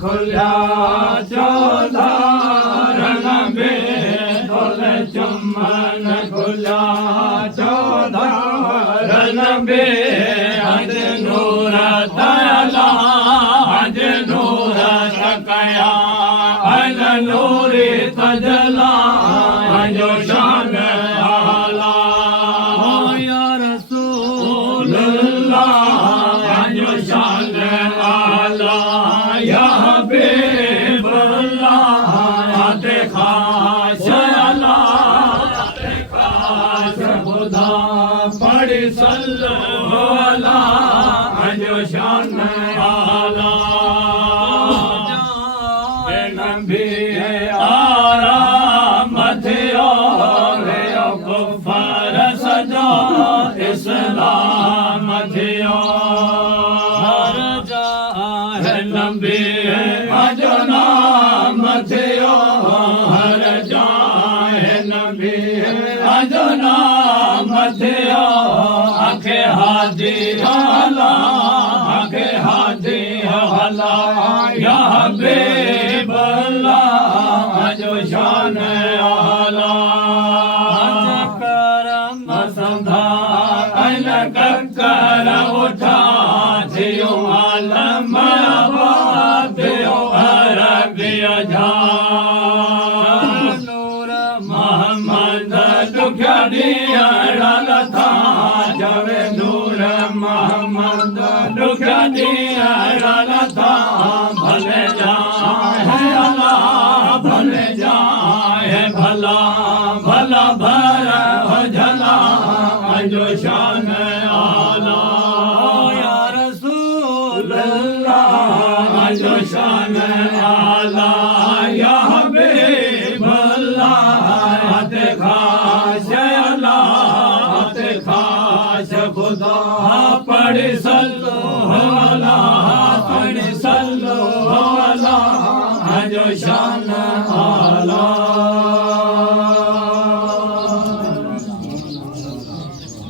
खुल्या चौधारन में ढोल चुम्बन खुल्या चौधारन में अज नूर दयाला अज नूर सकया अज नूरी तजला अजो शान आला या रसूल अल्लाह अजो शान आला या हबीब अल्लाह देखा शला देखा खुदा पड़ी सल्लल्लाहु अलैहि शान आला नबी आराम थियो रे कुफर सजा इस्लाम थियो नबी अजो नाम थियो हर जाए नबी अजो नाम थियो आखे हाजी हला आखे हाजी हला या हबीब अल्लाह अजो शान आला करम संधा अन कर उठा थियो आलम नूर मोहम्मद दुखड़िया लथा जवे नूर मोहम्मद दुखड़िया लथा भले जाए अल्लाह भले जाए भला भला भर हो झला अजो शान आला या रसूल अल्लाह अजो शान आला या हबीब अल्लाह देखा शला देखा खुदा पढ़ सल्लल्लाहु अलैहि पढ़ सल्लल्लाहु अलैहि अजो शान आला